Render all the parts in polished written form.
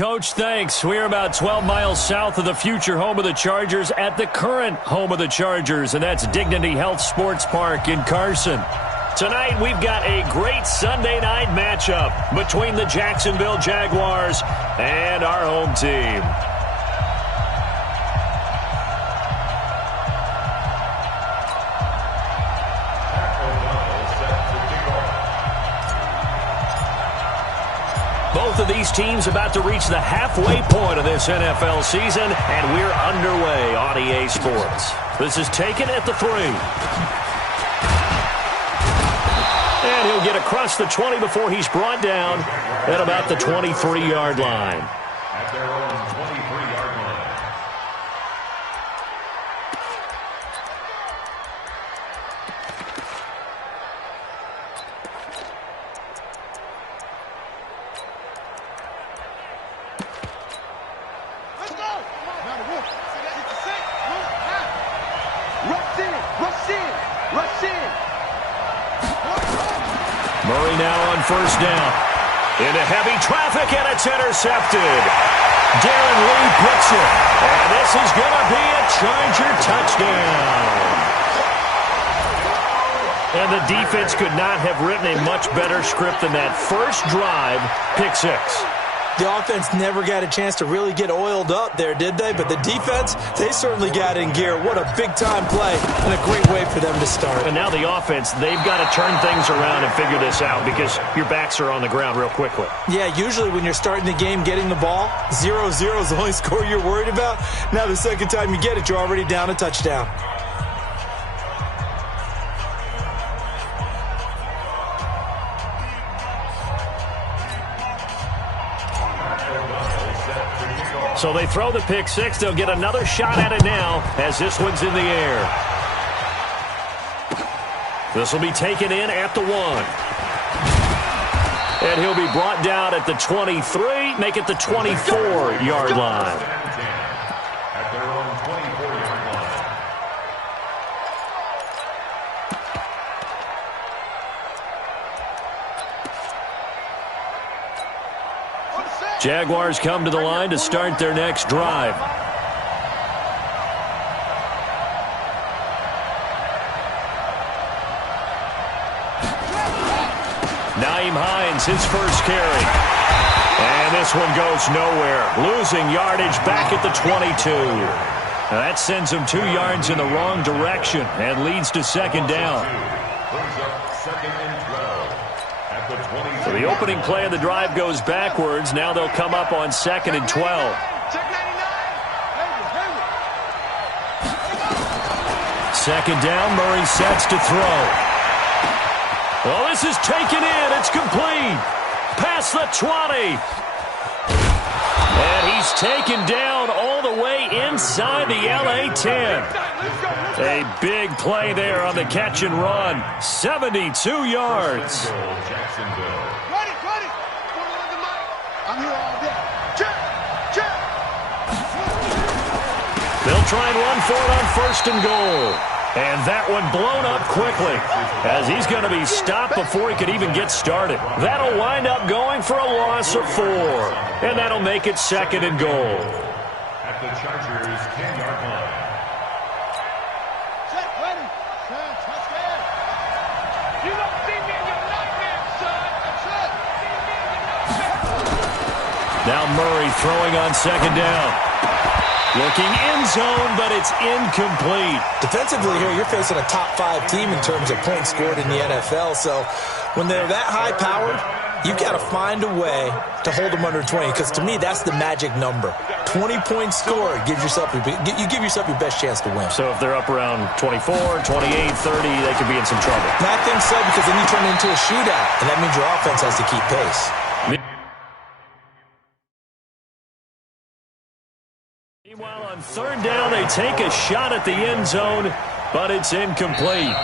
Coach. Thanks. We're about 12 miles south of the future home of the Chargers at the current home of the Chargers, and that's Dignity Health Sports Park in Carson. Tonight, we've got a great Sunday night matchup between the Jacksonville Jaguars and our home team. Both of these teams about to reach the halfway point of this NFL season, and we're underway on EA Sports. This is taken at the 3. And he'll get across the 20 before he's brought down at about the 23-yard line. At their own 23-yard line. Let's go! Rush in! Murray now on first down. Into heavy traffic, and it's intercepted. Darren Lee picks it. And this is going to be a Charger touchdown. And the defense could not have written a much better script than that first drive, pick 6. The offense never got a chance to really get oiled up there, did they? But the defense, they certainly got in gear. What a big-time play and a great way for them to start. And now the offense, they've got to turn things around and figure this out because your backs are on the ground real quickly. Yeah, usually when you're starting the game getting the ball, 0-0 is the only score you're worried about. Now the second time you get it, you're already down a touchdown. So they throw the pick 6. They'll get another shot at it now as this one's in the air. This will be taken in at the 1. And he'll be brought down at the 23, make it the 24-yard line. At their own 24-yard line. Jaguars come to the line to start their next drive. Nyheim Hines, his first carry. And this one goes nowhere. Losing yardage back at the 22. Now that sends him 2 yards in the wrong direction and leads to second down. Brings up second and 12. At the 20. So the opening play of the drive goes backwards. Now they'll come up on second and 12. Second down, Murray sets to throw. Well, this is taken in. It's complete. Past the 20. And he's taken down all the way inside the LA 10. A big play there on the catch and run. 72 yards. Jacksonville. I'm here all day. Check! They'll try and run for it on first and goal. And that one blown up quickly as he's going to be stopped before he could even get started. That'll wind up going for a loss of 4. And that'll make it second and goal. At the Chargers' 10-yard line. Check, ready. Touchdown. You don't see me in your nightmare, son. That's it. Now Murray throwing on second down. Looking in zone, but it's incomplete. Defensively here, you're facing a top 5 team in terms of points scored in the NFL. So when they're that high-powered, you got to find a way to hold them under 20. Because to me, that's the magic number. 20 points scored gives yourself you give yourself your best chance to win. So if they're up around 24, 28, 30, they could be in some trouble. And I think so, because then you turn it into a shootout, and that means your offense has to keep pace. Meanwhile, on third down, they take a shot at the end zone, but it's incomplete.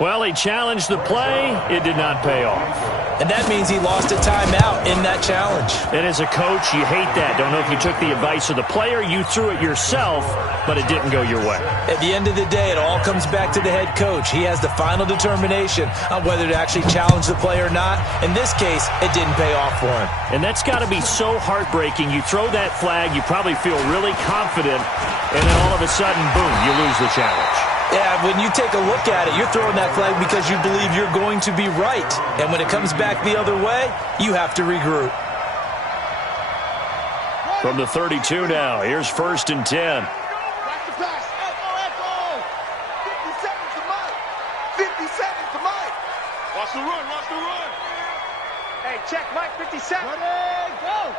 Well, he challenged the play. It did not pay off. And that means he lost a timeout in that challenge. And as a coach, you hate that. Don't know if you took the advice of the player, you threw it yourself, but it didn't go your way. At the end of the day, it all comes back to the head coach. He has the final determination on whether to actually challenge the play or not. In this case, it didn't pay off for him. And that's got to be so heartbreaking. You throw that flag, you probably feel really confident, and then all of a sudden, boom, you lose the challenge. Yeah, when you take a look at it, you're throwing that flag because you believe you're going to be right. And when it comes back the other way, you have to regroup. From the 32 now, here's 1st and 10. Back to pass. Echo. 50 seconds to Mike. 50 seconds to Mike. Watch the run. Watch the run. Hey, check Mike. 50 seconds. Ready, go.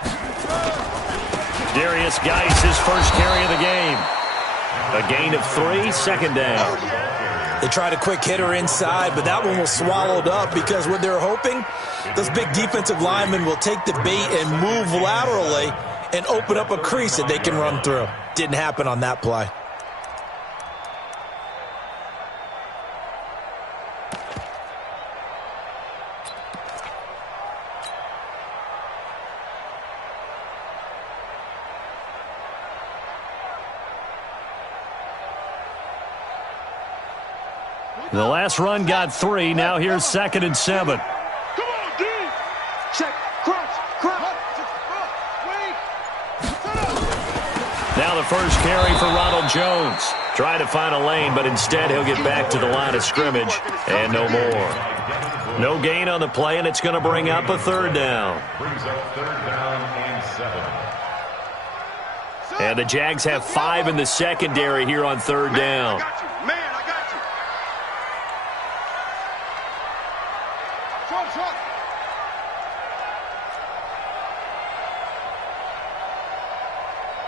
Darius Geis, his first carry of the game. A gain of 3, 2nd down. They tried a quick hitter inside, but that one was swallowed up because what they're hoping, those big defensive linemen will take the bait and move laterally and open up a crease that they can run through. Didn't happen on that play. The last run got 3. Now here's 2nd and 7. Come on, D. Check. Crunch. Wait. Now the first carry for Ronald Jones. Trying to find a lane, but instead he'll get back to the line of scrimmage and no more. No gain on the play, and it's going to bring up a 3rd down. Brings up 3rd down and 7. And the Jags have 5 in the secondary here on 3rd down. Trump.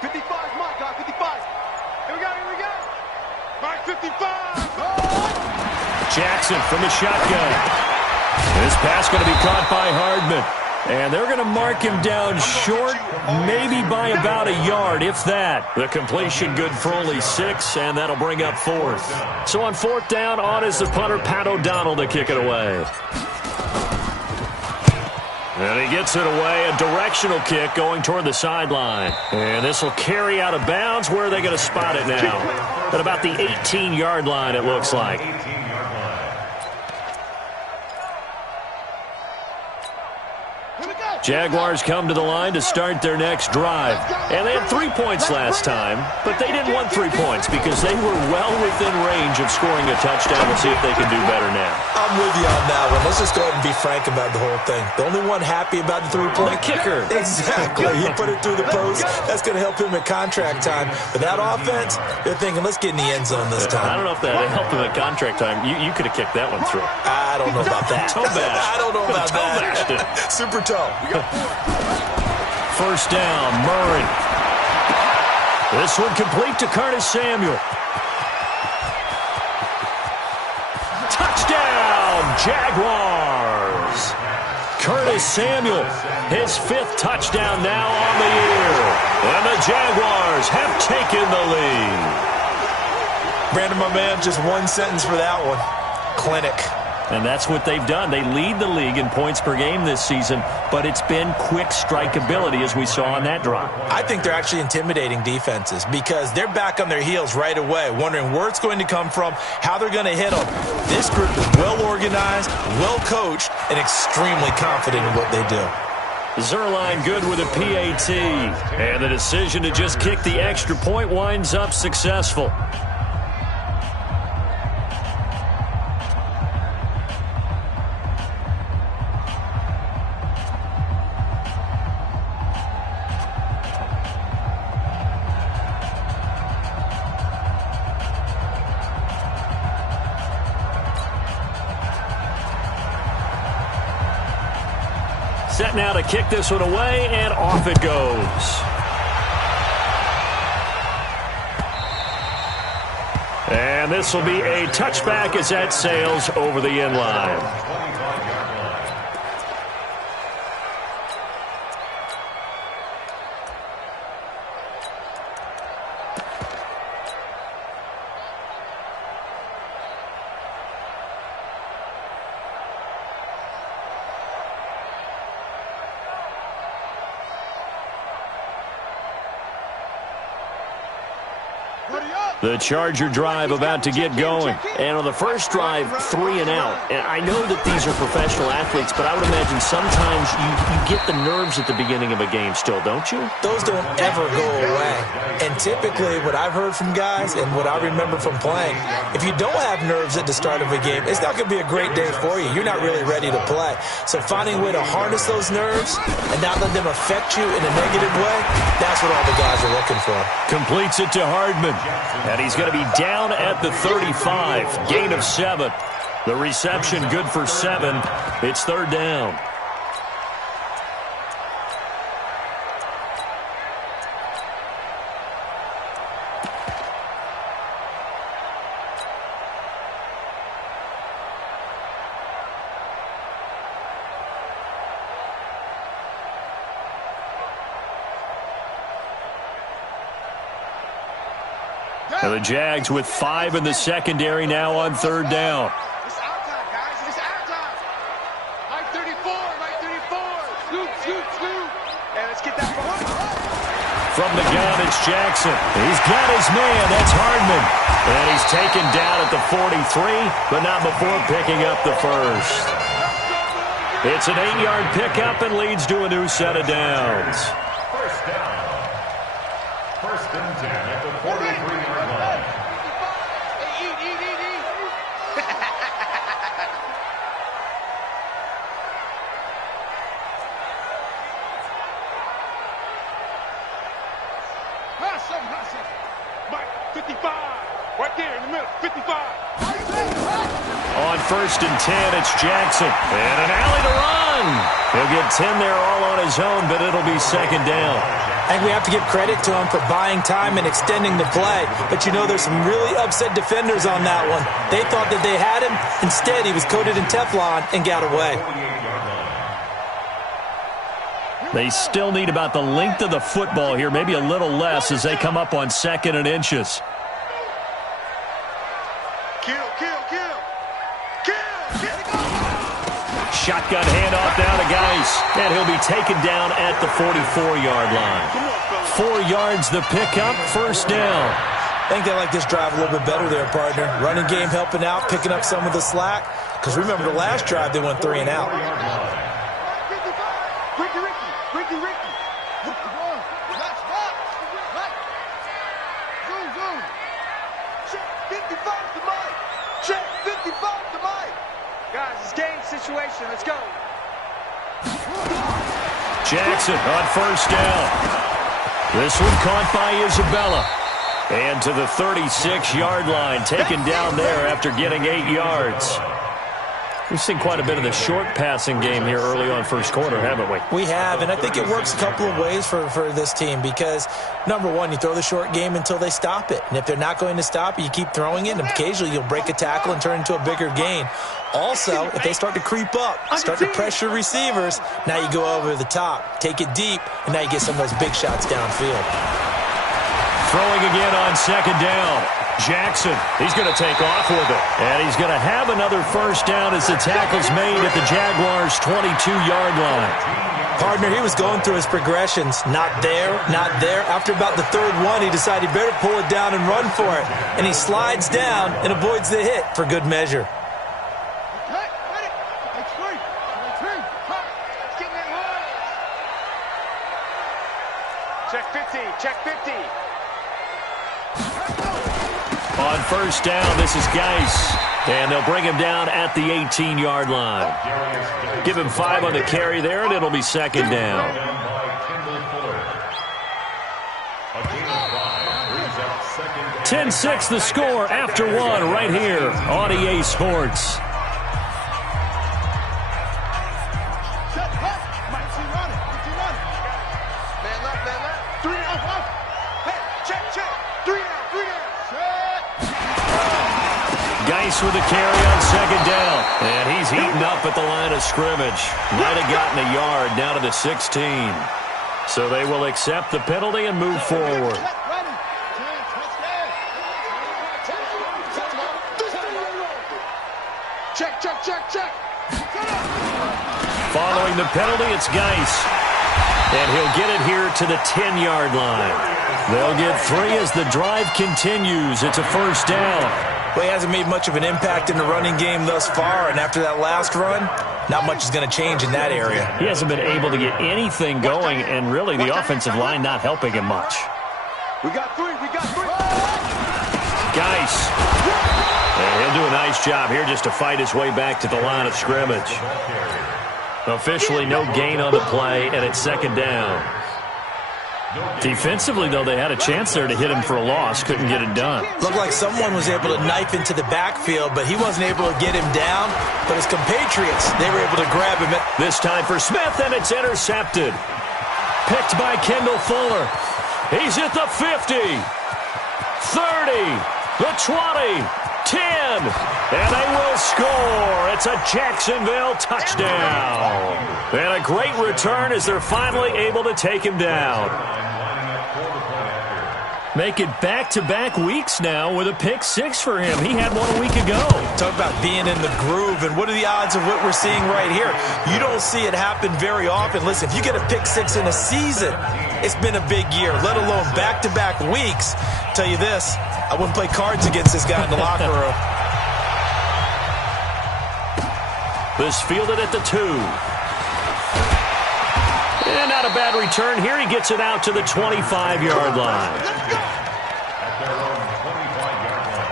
55, Mike, got 55. Here we go. Mike, 55. Jackson from the shotgun. This pass going to be caught by Hardman. And they're going to mark him down short, maybe by about a yard, if that. The completion good for only 6, and that'll bring up 4th. So on 4th down, on is the punter, Pat O'Donnell, to kick it away. And he gets it away, a directional kick going toward the sideline. And this will carry out of bounds. Where are they going to spot it now? At about the 18-yard line, it looks like. Jaguars come to the line to start their next drive. And they had 3 points last time, but they didn't want 3 points because they were well within range of scoring a touchdown. We'll see if they can do better now. I'm with you on that one. Let's just go ahead and be frank about the whole thing. The only one happy about the 3-point kicker. Exactly. He put it through the post. That's going to help him at contract time. But that offense, they're thinking, let's get in the end zone this time. I don't know if that helped him at contract time. You could have kicked that one through. I don't know about that. Toe bash. I don't know about that. Toe bashed it. Super toe. 1st down, Murray. This one complete to Curtis Samuel. Touchdown, Jaguars. Curtis Samuel, his 5th touchdown now on the year. And the Jaguars have taken the lead. Brandon, my man, just one sentence for that one. Clinic. And that's what they've done. They lead the league in points per game this season, but it's been quick strikeability as we saw on that drive. I think they're actually intimidating defenses because they're back on their heels right away, wondering where it's going to come from, how they're going to hit them. This group is well organized, well coached, and extremely confident in what they do. Zerline good with a PAT. And the decision to just kick the extra point winds up successful. Set now to kick this one away, and off it goes. And this will be a touchback as that sails over the end line. The Charger drive about to get going. And on the first drive, 3 and out. And I know that these are professional athletes, but I would imagine sometimes you get the nerves at the beginning of a game still, don't you? Those don't ever go away. And typically what I've heard from guys and what I remember from playing, if you don't have nerves at the start of a game, it's not going to be a great day for you. You're not really ready to play. So finding a way to harness those nerves and not let them affect you in a negative way, that's what all the guys are looking for. Completes it to Hardman. And he's going to be down at the 35. Gain of 7. The reception good for 7. It's 3rd down. And the Jags with 5 in the secondary now on 3rd down. It's our time, guys. It's our time. Mike 34, Mike 34. Scoop, scoop, scoop. And let's get that ball. From the gun, it's Jackson. He's got his man. That's Hardman. And he's taken down at the 43, but not before picking up the first. It's an 8-yard pickup and leads to a new set of downs. First down. 1st and 10 at the 43-yard line. Mike, 55. Right there in the middle, 55. On 1st and 10, it's Jackson. And an alley to run. He'll get 10 there all on his own, but it'll be 2nd down. I think we have to give credit to him for buying time and extending the play. But, you know, there's some really upset defenders on that one. They thought that they had him. Instead, he was coated in Teflon and got away. They still need about the length of the football here, maybe a little less as they come up on 2nd and inches. Kill, kill, kill. Kill. Shotgun handoff down to Geis. And he'll be taken down at the 44-yard line. 4 yards the pickup, 1st down. I think they like this drive a little bit better there, partner. Running game helping out, picking up some of the slack. Because remember the last drive, they went 3 and out. Ricky. Let's rock. Zoom. Check 55 to Mike. Check 55 to Mike. Guys, it's game situation. Let's go. Jackson on 1st down. This one caught by Isabella. And to the 36-yard line, taken down there after getting 8 yards. We've seen quite a bit of the short passing game here early on 1st quarter, haven't we? We have, and I think it works a couple of ways for this team because, number one, you throw the short game until they stop it. And if they're not going to stop it, you keep throwing it, and occasionally you'll break a tackle and turn into a bigger gain. Also, if they start to creep up, start to pressure receivers, now you go over the top, take it deep, and now you get some of those big shots downfield. Throwing again on 2nd down. Jackson, he's going to take off with it. And he's going to have another 1st down as the tackle's made at the Jaguars' 22-yard line. Partner, he was going through his progressions. Not there, not there. After about the 3rd one, he decided he better pull it down and run for it. And he slides down and avoids the hit for good measure. Check 50. On 1st down, this is Geis. And they'll bring him down at the 18-yard line. Give him 5 on the carry there, and it'll be 2nd down. 10-6 the score after 1 right here on EA Sports. Geis with a carry on 2nd down. And he's heating up at the line of scrimmage. Might have gotten a yard down to the 16. So they will accept the penalty and move forward. Check. Following the penalty, it's Geis. And he'll get it here to the 10-yard line. They'll get 3 as the drive continues. It's a first down. Well, he hasn't made much of an impact in the running game thus far, and after that last run, not much is going to change in that area. He hasn't been able to get anything going, and really the offensive line not helping him much. We got 3. Geis. And he'll do a nice job here just to fight his way back to the line of scrimmage. Officially no gain on the play, and it's second down. Defensively, though, they had a chance there to hit him for a loss. Couldn't get it done. Looked like someone was able to knife into the backfield, but he wasn't able to get him down. But his compatriots, they were able to grab him. This time for Smith, and it's intercepted. Picked by Kendall Fuller. He's at the 50, 30, the 20, 10, and they will score. It's a Jacksonville touchdown. And a great return as they're finally able to take him down. Make it back-to-back weeks now with a pick 6 for him. He had one a week ago. Talk about being in the groove, and what are the odds of what we're seeing right here? You don't see it happen very often. Listen, if you get a pick 6 in a season, it's been a big year, let alone back-to-back weeks. I'll tell you this, I wouldn't play cards against this guy in the locker room. This fielded at the 2. And not a bad return here. He gets it out to the 25-yard line. At their own 25-yard line.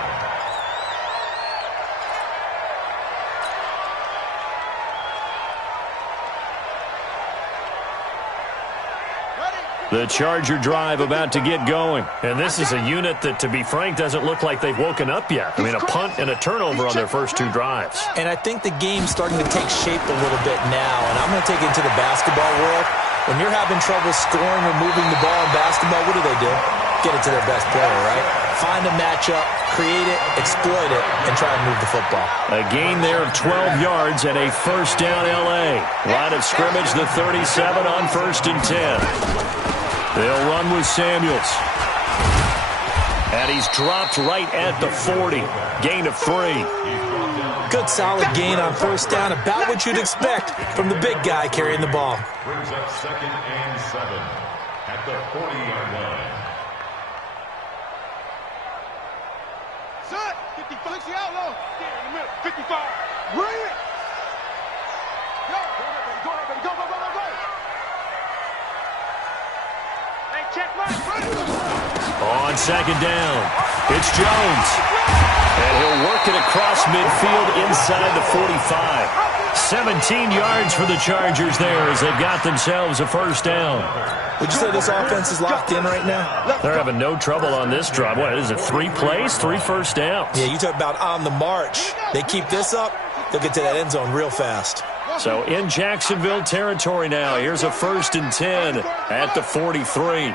The Charger drive about to get going. And this is a unit that, to be frank, doesn't look like they've woken up yet. I mean, a punt and a turnover on their first 2 drives. And I think the game's starting to take shape a little bit now. And I'm going to take it into the basketball world. When you're having trouble scoring or moving the ball in basketball, what do? Get it to their best player, right? Find a matchup, create it, exploit it, and try and move the football. A gain there of 12 yards and a first down L.A. Line of scrimmage, the 37 on 1st and 10. They'll run with Samuels. And he's dropped right at the 40. Gain of 3. Good solid gain on first down, about what you'd expect from the big guy carrying the ball. Brings up 2nd and 7 at the 40-yard line. Set. 55. The outlaw. Get in the middle. 55. Bring it. Go, baby. Go. Hey, check right. On second down, it's Jones. And he'll work it across midfield inside the 45. 17 yards for the Chargers there as they've got themselves a first down. Would you say this offense is locked in right now? They're having no trouble on this drive. What is it, 3 plays, 3 first downs? Yeah, you talk about on the march. They keep this up, they'll get to that end zone real fast. So in Jacksonville territory now. Here's a 1st and 10 at the 43.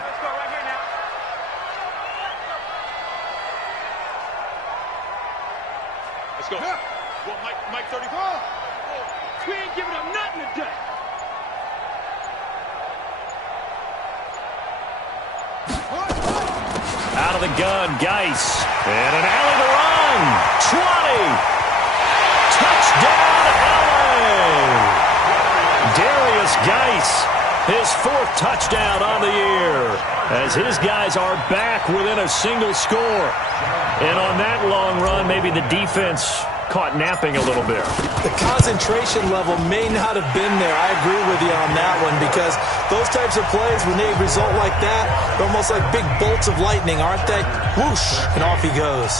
Let's go. Well, Mike 34. We ain't giving up nothing today. Out of the gun, Geis. And an alley to run. 20. Touchdown, LA. Darius Geis, his 4th touchdown on the year, as his guys are back within a single score. And on that long run, maybe the defense caught napping a little bit. The concentration level may not have been there. I agree with you on that one, because those types of plays, when they result like that, they're almost like big bolts of lightning, aren't they? Whoosh, and off he goes.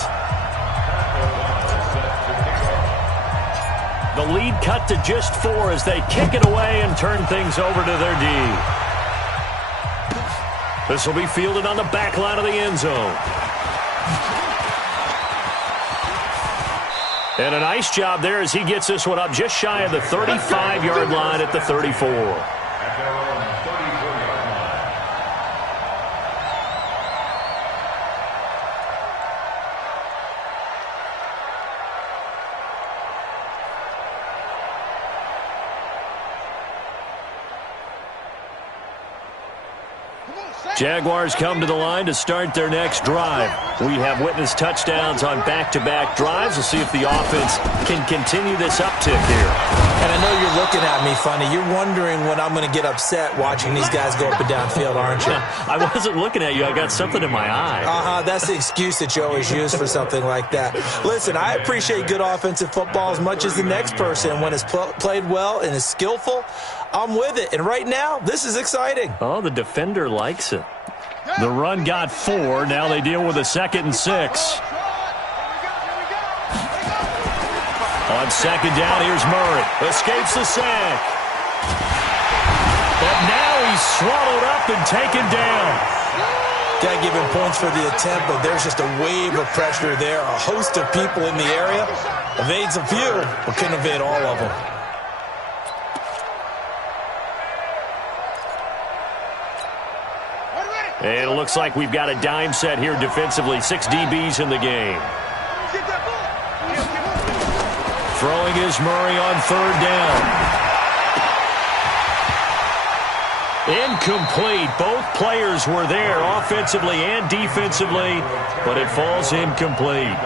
The lead cut to just 4 as they kick it away and turn things over to their D. This will be fielded on the back line of the end zone. And a nice job there as he gets this one up just shy of the 35-yard line at the 34. At their own 34-yard line. Jaguars come to the line to start their next drive. We have witnessed touchdowns on back-to-back drives. We'll see if the offense can continue this uptick here. And I know you're looking at me funny. You're wondering when I'm going to get upset watching these guys go up and down field, aren't you? I wasn't looking at you. I got something in my eye. That's the excuse that you always use for something like that. Listen, I appreciate good offensive football as much as the next person. When it's played well and is skillful, I'm with it. And right now, this is exciting. Oh, the defender likes it. The run got 4. Now they deal with a 2nd and 6. On 2nd down, here's Murray. Escapes the sack. But now he's swallowed up and taken down. Got to give him points for the attempt, but there's just a wave of pressure there. A host of people in the area. Evades a few, but couldn't evade all of them. And it looks like we've got a dime set here defensively. 6 DBs in the game. Throwing is Murray on 3rd down. Incomplete. Both players were there offensively and defensively, but it falls incomplete.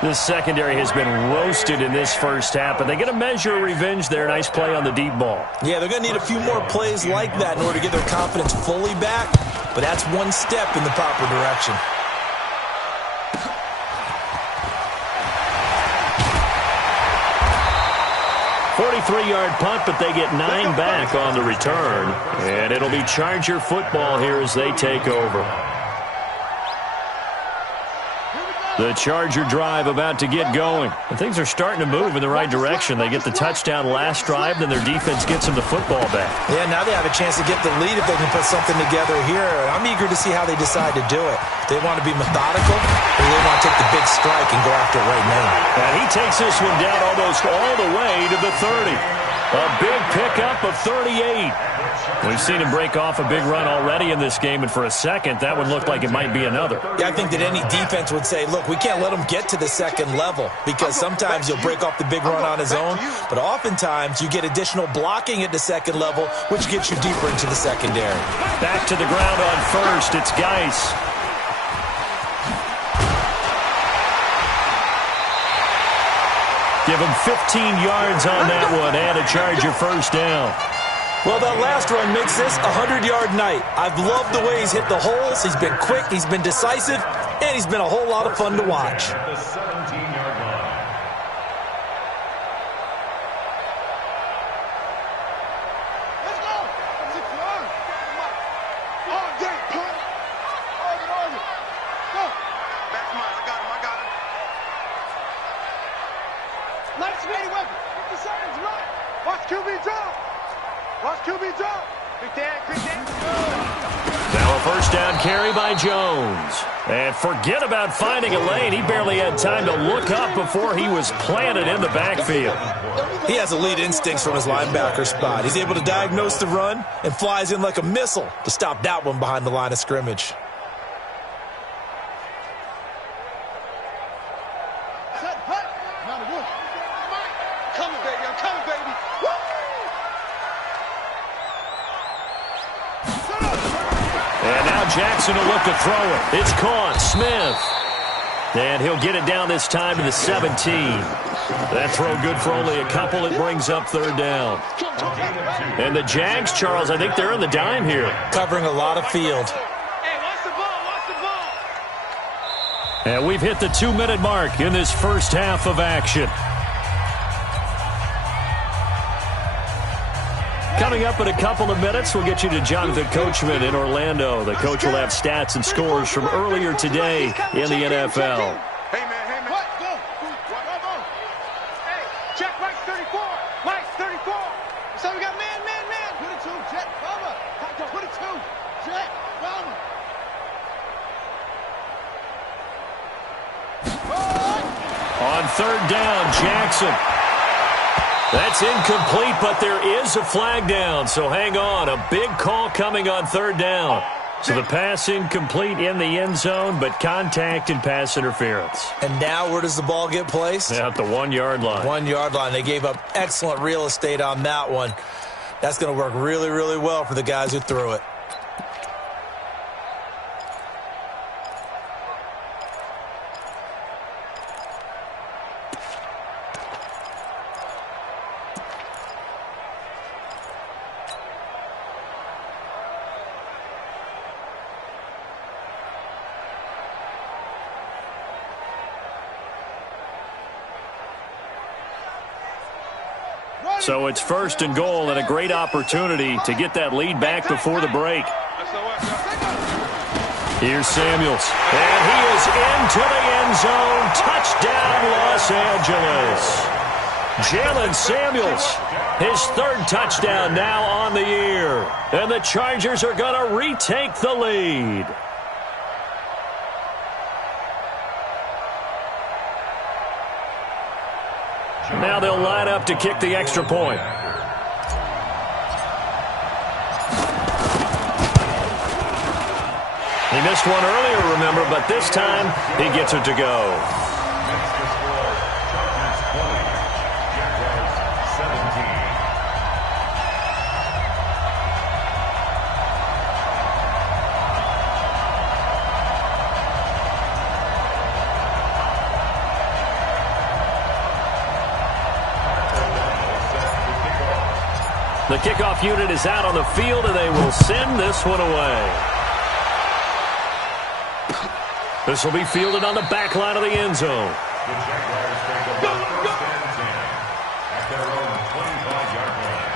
This secondary has been roasted in this first half, but they get a measure of revenge there. Nice play on the deep ball. Yeah, they're going to need a few more plays like that in order to get their confidence fully back, but that's one step in the proper direction. 43-yard punt, but they get 9 back on the return. And it'll be Charger football here as they take over. The Charger drive about to get going. And things are starting to move in the right direction. They get the touchdown last drive, then their defense gets them the football back. Yeah, now they have a chance to get the lead if they can put something together here. I'm eager to see how they decide to do it. They want to be methodical, or they want to take the big strike and go after it right now. And he takes this one down almost all the way to the 30. A big pickup of 38. We've seen him break off a big run already in this game, and for a second, that would look like it might be another. Yeah, I think that any defense would say, look, we can't let him get to the second level, because sometimes he'll break off the big run on his own, but oftentimes you get additional blocking at the second level, which gets you deeper into the secondary. Back to the ground on first. It's Geis. Give him 15 yards on that one and a Charger first down. Well, that last run makes this a 100-yard night. I've loved the way he's hit the holes. He's been quick, he's been decisive, and he's been a whole lot of fun to watch. The 17-yard line. Let's go. Oh, yeah, punt. Go. Back to mine. I got him. Nice speedy weapon. 50 seconds, right? Watch QB drop. Watch QB drop. Quick down. Now a first down carry by Jones. And forget about finding a lane. He barely had time to look up before he was planted in the backfield. He has elite instincts from his linebacker spot. He's able to diagnose the run and flies in like a missile to stop that one behind the line of scrimmage. Jackson will look to throw it. It's caught. Smith. And he'll get it down this time to the 17. That throw good for only a couple. It brings up 3rd down. And the Jags, Charles, I think they're in the dime here. Covering a lot of field. Hey, watch the ball. And we've hit the 2-minute mark in this first half of action. Coming up in a couple of minutes, we'll get you to Jonathan Coachman in Orlando. The coach will have stats and scores from earlier today in the NFL. Hey, man. What? Go. Hey, check Mike 34. Mike 34. So we got man. Put it 2, Jet, Bama. Put it 2, Jet, Bama. On 3rd down, Jackson. That's incomplete, but there is a flag down, so hang on. A big call coming on 3rd down. So the pass incomplete in the end zone, but contact and pass interference. And now where does the ball get placed? At the 1-yard line. 1-yard line. They gave up excellent real estate on that one. That's going to work really, really well for the guys who threw it. So it's 1st and goal and a great opportunity to get that lead back before the break. Here's Samuels. And he is into the end zone. Touchdown, Los Angeles. Jalen Samuels, his 3rd touchdown now on the year. And the Chargers are going to retake the lead. Now they'll line up to kick the extra point. He missed one earlier, remember, but this time he gets it to go. The kickoff unit is out on the field, and they will send this one away. This will be fielded on the back line of the end zone. The Jaguars take over 1st and 10 at their own 25-yard line.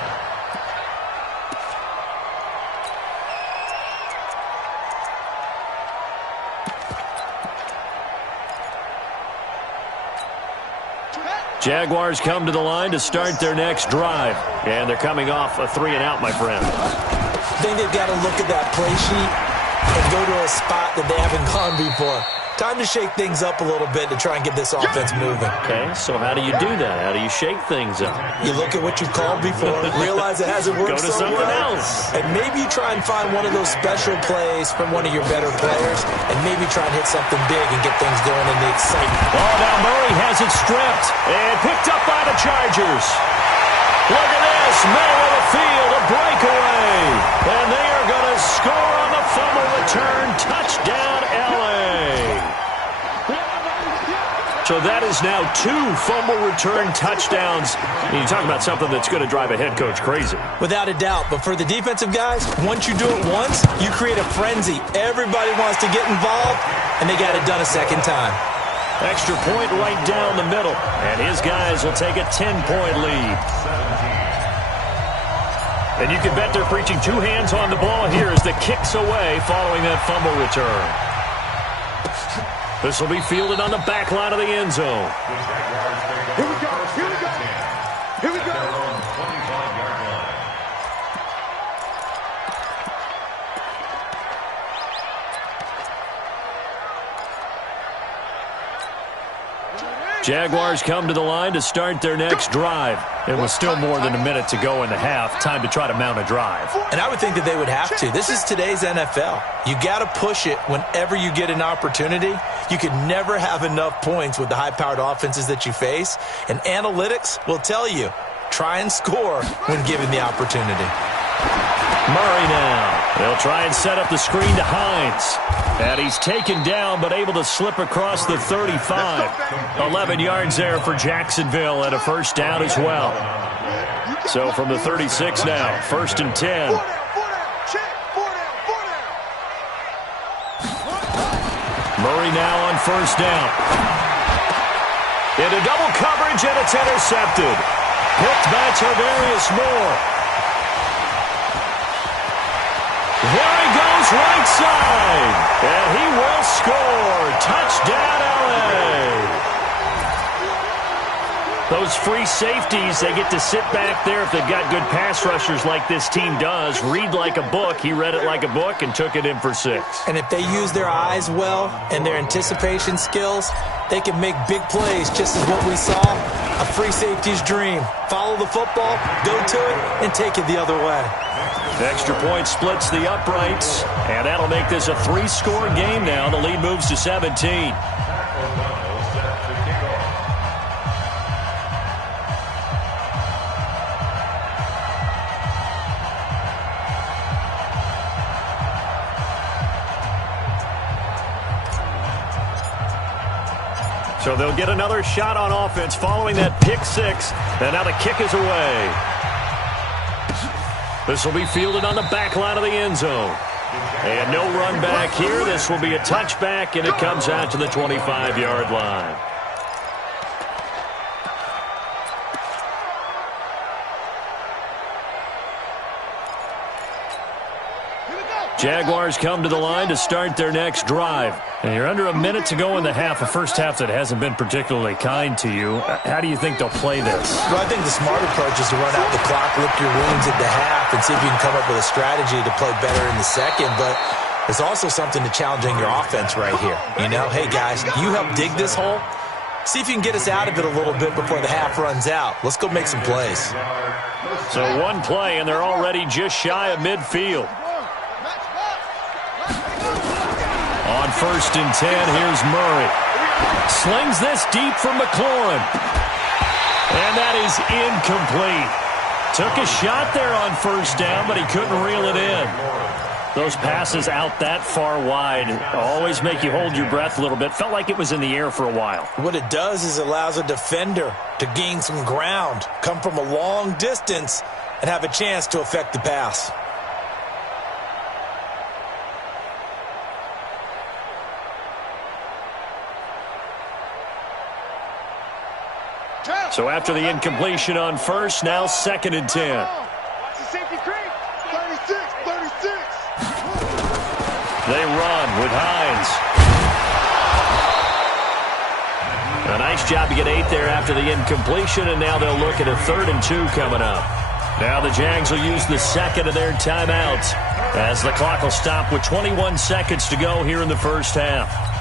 Jaguars come to the line to start their next drive. And they're coming off a 3-and-out, my friend. I think they've got to look at that play sheet and go to a spot that they haven't gone before. Time to shake things up a little bit to try and get this offense moving. Okay, so how do you do that? How do you shake things up? You look at what you've called before, realize it hasn't worked Go to so something well, else. and maybe you try and find one of those special plays from one of your better players, and maybe try and hit something big and get things going in the excitement. Oh, now Murray has it stripped and picked up by the Chargers. Look at this, middle of the field, a breakaway. And they are going to score on the fumble return. Touchdown, L.A. So that is now 2 fumble return touchdowns. You talk about something that's going to drive a head coach crazy. Without a doubt. But for the defensive guys, once you do it once, you create a frenzy. Everybody wants to get involved, and they got it done a second time. Extra point right down the middle. And his guys will take a 10-point lead. And you can bet they're preaching 2 hands on the ball here as the kick's away following that fumble return. This will be fielded on the back line of the end zone. Here we go. Here we go. Here we go. 25-yard line. Jaguars come to the line to start their next drive. And with still more than a minute to go in the half, time to try to mount a drive. And I would think that they would have to. This is today's NFL. You got to push it whenever you get an opportunity. You can never have enough points with the high-powered offenses that you face. And analytics will tell you, try and score when given the opportunity. Murray now. They'll try and set up the screen to Hines. And he's taken down but able to slip across the 35. 11 yards there for Jacksonville and a first down as well. So from the 36 now, 1st and 10. Murray now on first down. Into double coverage and it's intercepted. Picked by Tarvarius Moore. There he goes right side. And he will score. Touchdown, L.A. Those free safeties, they get to sit back there if they've got good pass rushers like this team does. Read like a book. He read it like a book and took it in for 6. And if they use their eyes well and their anticipation skills, they can make big plays, just as what we saw. A free safety's dream. Follow the football, go to it, and take it the other way. The extra point splits the uprights, and that'll make this a 3-score game now. The lead moves to 17. So they'll get another shot on offense following that pick 6. And now the kick is away. This will be fielded on the back line of the end zone. And no run back here. This will be a touchback, and it comes out to the 25-yard line. Jaguars come to the line to start their next drive. And you're under a minute to go in the half, a first half that hasn't been particularly kind to you. How do you think they'll play this? Well, I think the smart approach is to run out the clock, lick your wounds at the half, and see if you can come up with a strategy to play better in the second. But there's also something to challenging your offense right here. You know, hey, guys, you help dig this hole. See if you can get us out of it a little bit before the half runs out. Let's go make some plays. So one play, and they're already just shy of midfield. On 1st and 10, here's Murray. Slings this deep for McLaurin. And that is incomplete. Took a shot there on 1st down, but he couldn't reel it in. Those passes out that far wide always make you hold your breath a little bit. Felt like it was in the air for a while. What it does is it allows a defender to gain some ground, come from a long distance, and have a chance to affect the pass. So after the incompletion on 1st, now 2nd and 10. Watch the safety creep. 36. They run with Hines. A nice job to get 8 there after the incompletion, and now they'll look at a 3rd and 2 coming up. Now the Jags will use the second of their timeouts as the clock will stop with 21 seconds to go here in the first half.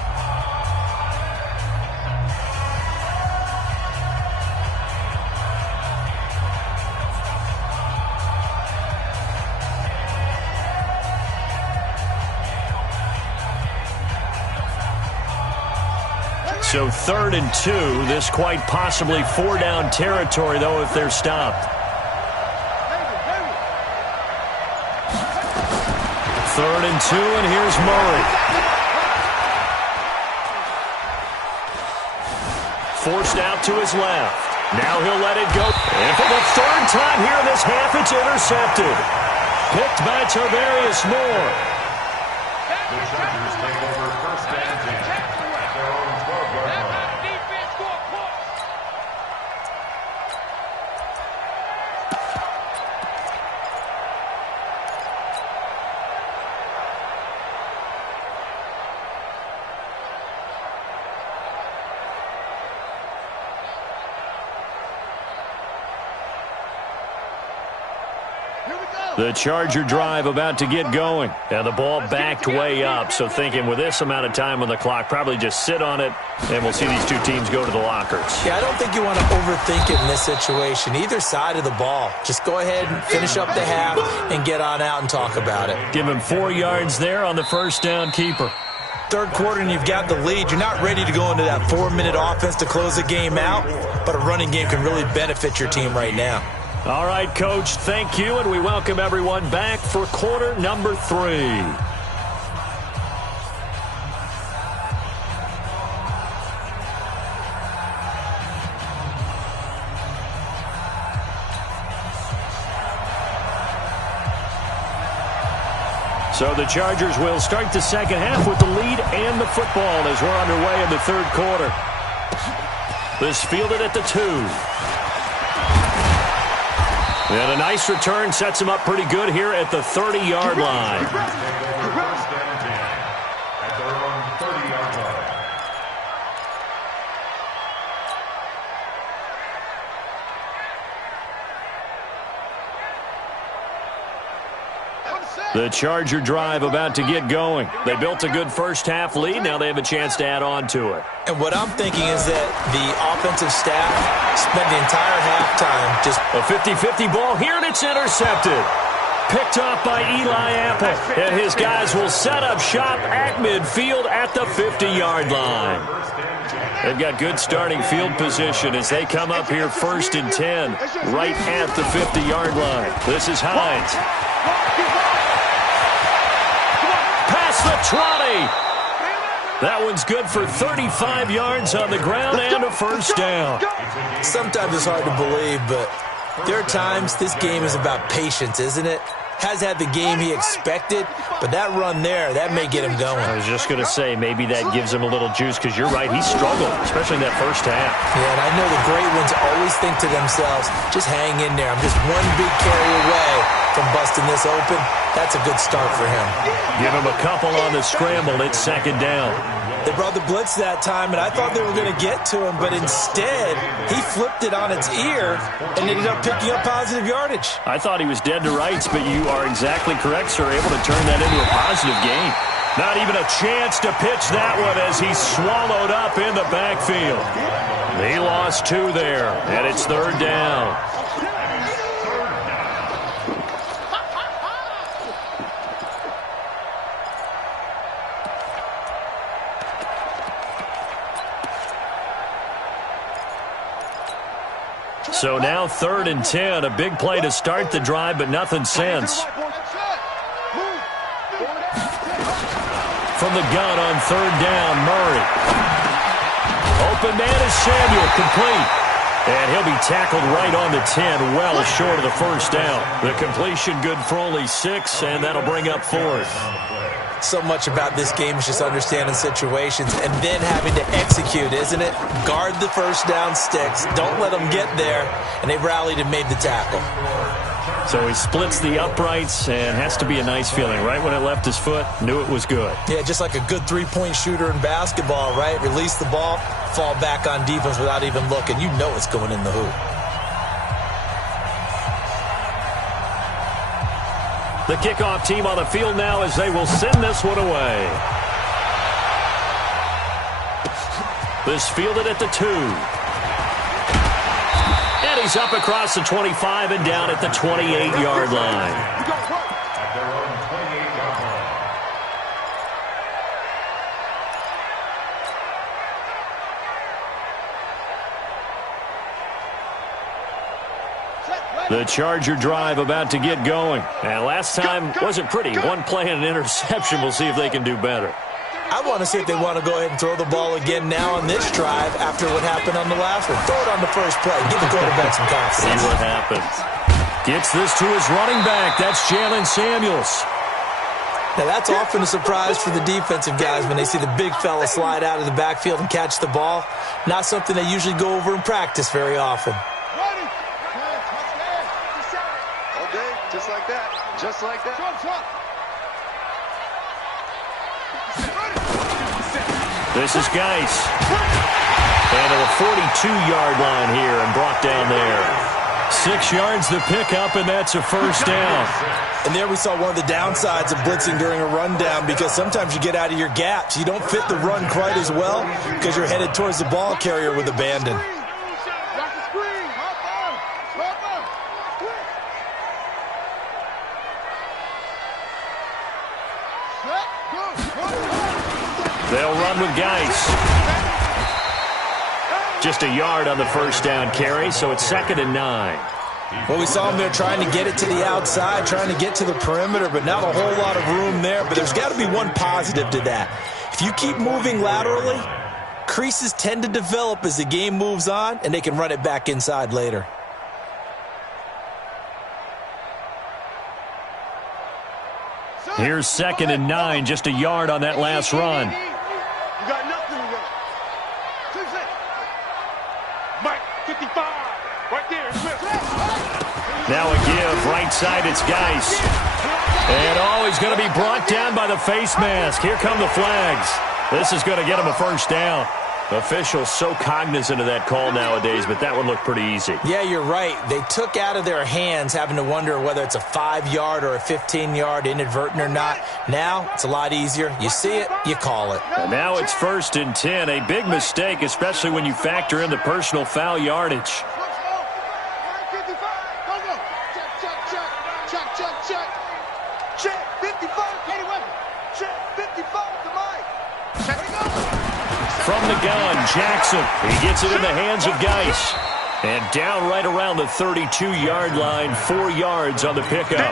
So 3rd and 2. This quite possibly 4-down territory, though, if they're stopped. 3rd and 2, and here's Murray. Forced out to his left. Now he'll let it go. And for the 3rd time here in this half, it's intercepted. Picked by Tarvarius Moore. The Chargers take over 1st and 10 at their own 12-yard line. The Charger drive about to get going. And the ball backed way up, so thinking with this amount of time on the clock, probably just sit on it, and we'll see these two teams go to the lockers. Yeah, I don't think you want to overthink it in this situation. Either side of the ball. Just go ahead and finish up the half and get on out and talk about it. Give him 4 yards there on the 1st down keeper. 3rd quarter and you've got the lead. You're not ready to go into that 4-minute offense to close the game out, but a running game can really benefit your team right now. All right, Coach, thank you, and we welcome everyone back for quarter number 3. So the Chargers will start the second half with the lead and the football as we're underway in the 3rd quarter. This fielded at the 2. And a nice return sets him up pretty good here at the 30-yard line. First and 10 at their own 30-yard line. The Charger drive about to get going. They built a good first half lead. Now they have a chance to add on to it. And what I'm thinking is that the offensive staff spent the entire halftime just... A 50-50 ball here, and it's intercepted. Picked off by Eli Apple. And his guys will set up shop at midfield at the 50-yard line. They've got good starting field position as they come up here 1st and 10 right at the 50-yard line. This is Hines. Past the 20. That one's good for 35 yards on the ground and a 1st down. Sometimes it's hard to believe, but there are times this game is about patience, isn't it? Has had the game he expected, but that run there, that may get him going. I was just going to say, maybe that gives him a little juice, because you're right, he struggled, especially in that first half. Yeah, and I know the great ones always think to themselves, just hang in there. I'm just one big carry away, from busting this open. That's a good start for him. Give him a couple on the scramble. It's second down. They brought the blitz that time, and I thought they were going to get to him, but instead, he flipped it on its ear and ended up picking up positive yardage. I thought he was dead to rights, but you are exactly correct, sir. Able to turn that into a positive gain. Not even a chance to pitch that one as he's swallowed up in the backfield. He lost 2 there, and it's third down. So now 3rd and 10, a big play to start the drive, but nothing since. From the gun on 3rd down, Murray. Open man is Samuel, complete. And he'll be tackled right on the 10, well short of the first down. The completion good for only 6, and that'll bring up 4th. So much about this game is just understanding situations and then having to execute, isn't it? Guard the first down sticks. Don't let them get there. And they rallied and made the tackle. So he splits the uprights and has to be a nice feeling. Right when it left his foot, knew it was good. Yeah, just like a good three-point shooter in basketball, right? Release the ball, fall back on defense without even looking. You know it's going in the hoop. The kickoff team on the field now as they will send this one away. This fielded at the 2. And he's up across the 25 and down at the 28-yard line. At their own 28-yard line. The Charger drive about to get going. And last time wasn't pretty. One play and an interception. We'll see if they can do better. I want to see if they want to go ahead and throw the ball again now on this drive after what happened on the last one. Throw it on the first play. Give the quarterback some confidence. See what happens. Gets this to his running back. That's Jalen Samuels. Now, that's often a surprise for the defensive guys when they see the big fella slide out of the backfield and catch the ball. Not something they usually go over in practice very often. Just like that. Just like that. This is Geis. And to the 42-yard line here and brought down there. 6 yards the pickup, and that's a first down. And there we saw one of the downsides of blitzing during a rundown because sometimes you get out of your gaps. You don't fit the run quite as well because you're headed towards the ball carrier with abandon. They'll run with Geis. Just a yard on the first down carry, so it's 2nd and 9. Well, we saw him there trying to get it to the outside, trying to get to the perimeter, but not a whole lot of room there. But there's got to be one positive to that. If you keep moving laterally, creases tend to develop as the game moves on, and they can run it back inside later. Here's 2nd and 9, just a yard on that last run. You got nothing to run. Mike, 55, right there. Now a give, right side, it's Geis. And he's going to be brought down by the face mask. Here come the flags. This is going to get him a first down. Officials so cognizant of that call nowadays, but that one looked pretty easy. Yeah, you're right. They took out of their hands having to wonder whether it's a 5-yard or a 15-yard inadvertent or not. Now it's a lot easier. You see it, you call it. And now it's 1st and 10. A big mistake, especially when you factor in the personal foul yardage. From the gun, Jackson. He gets it in the hands of Geis. And down right around the 32-yard line, 4 yards on the pickup.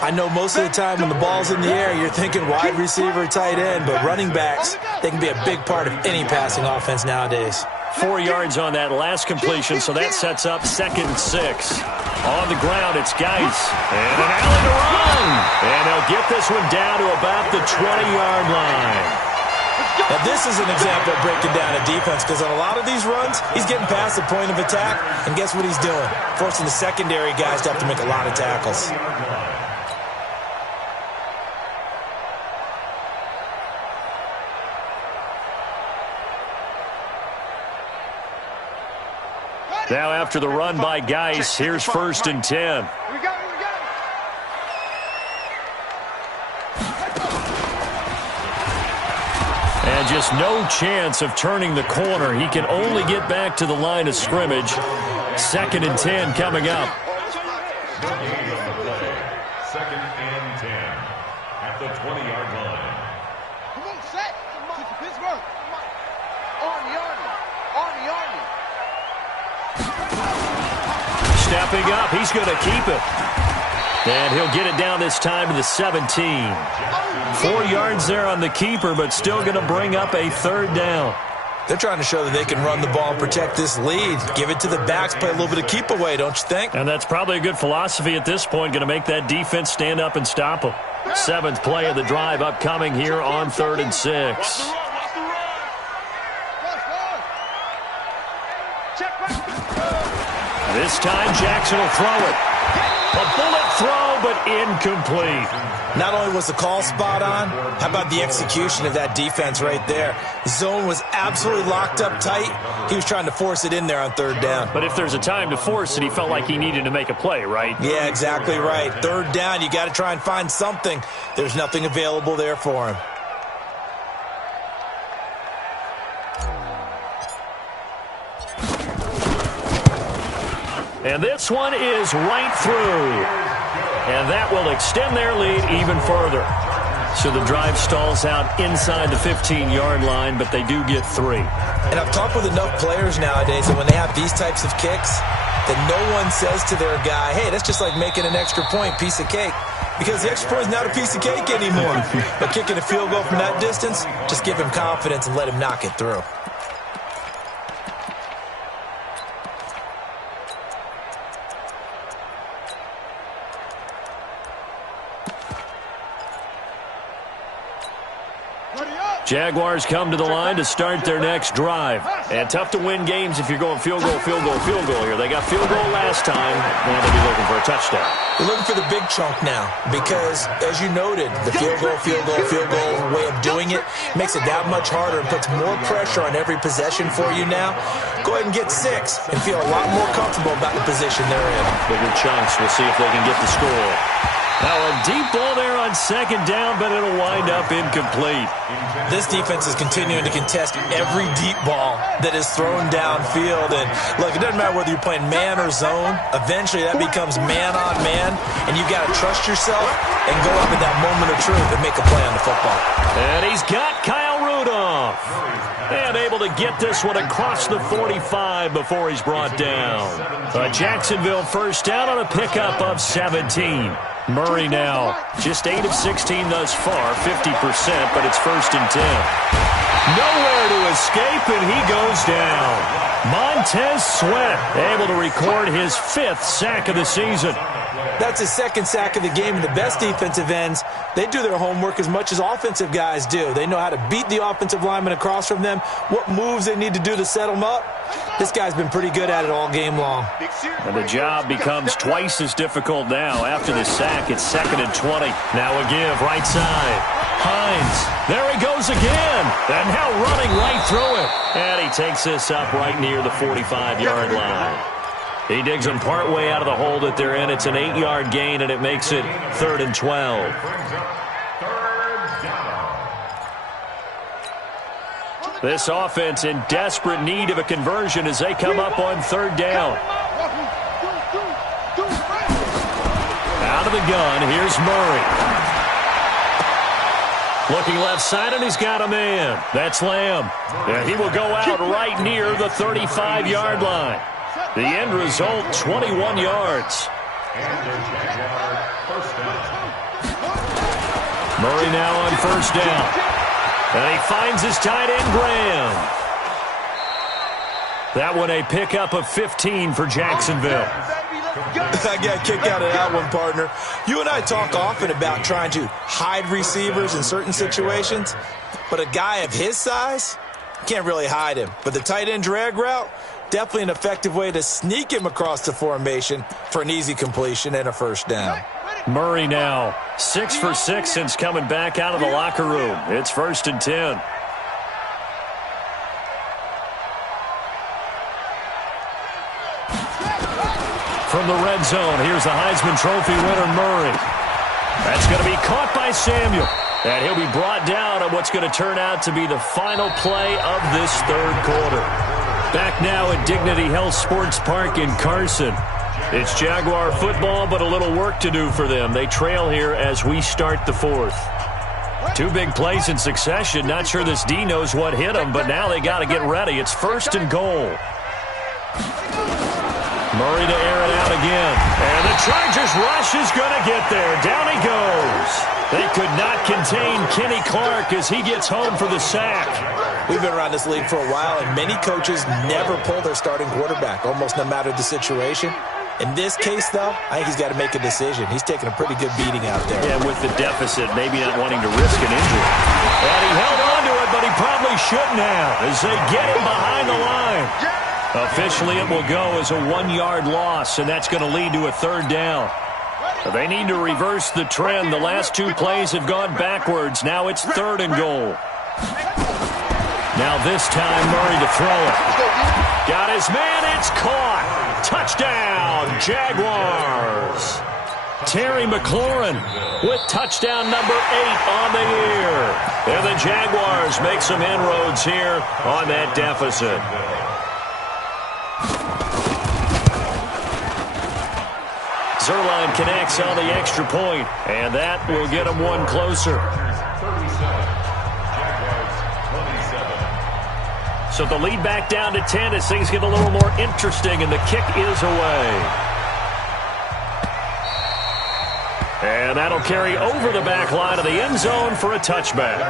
I know most of the time when the ball's in the air, you're thinking wide receiver, tight end, but running backs, they can be a big part of any passing offense nowadays. 4 yards on that last completion, so that sets up 2nd and 6. On the ground, it's Geis. And an alley to run. And they'll get this one down to about the 20-yard line. Now this is an example of breaking down a defense, because on a lot of these runs, he's getting past the point of attack, and guess what he's doing? Forcing the secondary guys to have to make a lot of tackles. Now after the run by Geis, here's 1st and 10. Here we go. And just no chance of turning the corner. He can only get back to the line of scrimmage. 2nd and 10 coming up. 2nd and 10 at the 20-yard line. Come on, set. Pittsburgh. Army. Stepping up, he's going to keep it. And he'll get it down this time to the 17. 4 yards there on the keeper, but still going to bring up a 3rd down. They're trying to show that they can run the ball and protect this lead. Give it to the backs, play a little bit of keep away, don't you think? And that's probably a good philosophy at this point, going to make that defense stand up and stop them. 7th play of the drive upcoming here on 3rd and 6. This time Jackson will throw it. A bullet throw, but incomplete. Not only was the call spot on, how about the execution of that defense right there? Zone was absolutely locked up tight. He was trying to force it in there on 3rd down. But if there's a time to force it, he felt like he needed to make a play, right? Yeah, exactly right. 3rd down, you got to try and find something. There's nothing available there for him. And this one is right through. And that will extend their lead even further. So the drive stalls out inside the 15-yard line, but they do get 3. And I've talked with enough players nowadays that when they have these types of kicks, that no one says to their guy, hey, that's just like making an extra point, piece of cake. Because the extra point is not a piece of cake anymore. But kicking a field goal from that distance, just give him confidence and let him knock it through. Jaguars come to the line to start their next drive. And tough to win games if you're going field goal here. They got field goal last time, and they'll be looking for a touchdown. They're looking for the big chunk now because, as you noted, the field goal way of doing it makes it that much harder and puts more pressure on every possession for you now. Go ahead and get 6 and feel a lot more comfortable about the position they're in. Bigger chunks. We'll see if they can get the score. Now a deep ball there on 2nd down, but it'll wind up incomplete. This defense is continuing to contest every deep ball that is thrown downfield. And look, it doesn't matter whether you're playing man or zone. Eventually that becomes man on man, and you got to trust yourself and go up in that moment of truth and make a play on the football. And he's got Kyle Rudolph. And able to get this one across the 45 before he's brought down. A Jacksonville 1st down on a pickup of 17. Murray now just 8 of 16 thus far, 50%, but it's 1st and 10. Nowhere to escape, and he goes down. Montez Sweat able to record his 5th sack of the season. That's his 2nd sack of the game. And the best defensive ends, they do their homework as much as offensive guys do. They know how to beat the offensive lineman across from them, what moves they need to do to set them up. This guy's been pretty good at it all game long. And the job becomes twice as difficult now. After the sack, it's 2nd and 20. Now a give, right side. Hines, there he goes again. And now running right through it. And he takes this up right near the 45-yard line. He digs them partway out of the hole that they're in. It's an 8-yard gain, and it makes it 3rd and 12. This offense in desperate need of a conversion as they come up on 3rd down. Out of the gun, here's Murray. Looking left side, and he's got a man. That's Lamb. And he will go out right near the 35-yard line. The end result, 21 yards. Murray now on 1st down. And he finds his tight end, Graham. That one a pickup of 15 for Jacksonville. I got a kick out of that one, partner. You and I talk often about trying to hide receivers in certain situations. But a guy of his size, can't really hide him. But the tight end drag route, definitely an effective way to sneak him across the formation for an easy completion and a first down. Murray now 6 for 6 since coming back out of the locker room. It's 1st and 10. From the red zone, here's the Heisman Trophy winner, Murray. That's going to be caught by Samuel. And he'll be brought down on what's going to turn out to be the final play of this third quarter. Back now at Dignity Health Sports Park in Carson. It's Jaguar football, but a little work to do for them. They trail here as we start the fourth. 2 big plays in succession. Not sure this D knows what hit them, but now they got to get ready. It's 1st and goal. Murray to air it out again. And the Chargers rush is going to get there. Down he goes. They could not contain Kenny Clark as he gets home for the sack. We've been around this league for a while, and many coaches never pull their starting quarterback, almost no matter the situation. In this case, though, I think he's got to make a decision. He's taking a pretty good beating out there. Yeah, with the deficit, maybe not wanting to risk an injury. And he held on to it, but he probably shouldn't have as they get him behind the line. Officially, it will go as a 1-yard loss, and that's going to lead to a 3rd down. They need to reverse the trend. The last 2 plays have gone backwards. Now it's 3rd and goal. Now this time, Murray to throw it. Got his man. It's caught. Touchdown, Jaguars. Terry McLaurin with touchdown number 8 on the year. And the Jaguars make some inroads here on that deficit. Zerline connects on the extra point, and that will get him one closer. 37, Jaguars 27. So the lead back down to 10 as things get a little more interesting, and the kick is away. And that'll carry over the back line of the end zone for a touchback.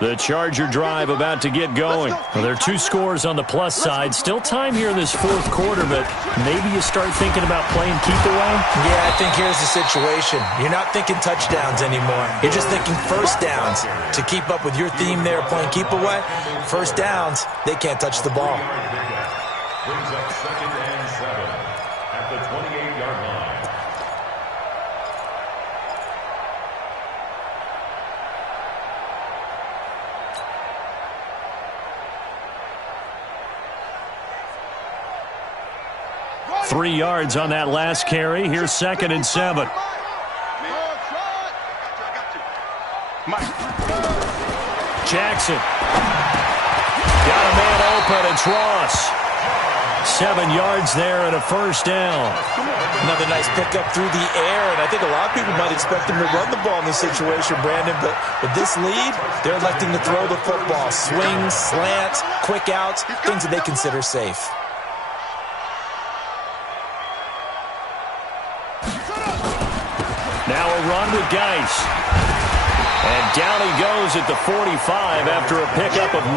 The Charger drive about to get going. Well, there are 2 scores on the plus side. Still time here in this 4th quarter, but maybe you start thinking about playing keep away? Yeah, I think here's the situation. You're not thinking touchdowns anymore. You're just thinking first downs. To keep up with your theme there, playing keep away, first downs, they can't touch the ball. Brings up 2nd and 7 at the 28-yard line. Three yards on that last carry. Here's 2nd and 7. Jackson. Got a man open. It's Ross. 7 yards there and a first down. Another nice pickup through the air, and I think a lot of people might expect him to run the ball in this situation, Brandon, but with this lead, they're electing to throw the football. Swings, slants, quick outs, things that they consider safe. Now a run with Geis. And down he goes at the 45 after a pickup of 9.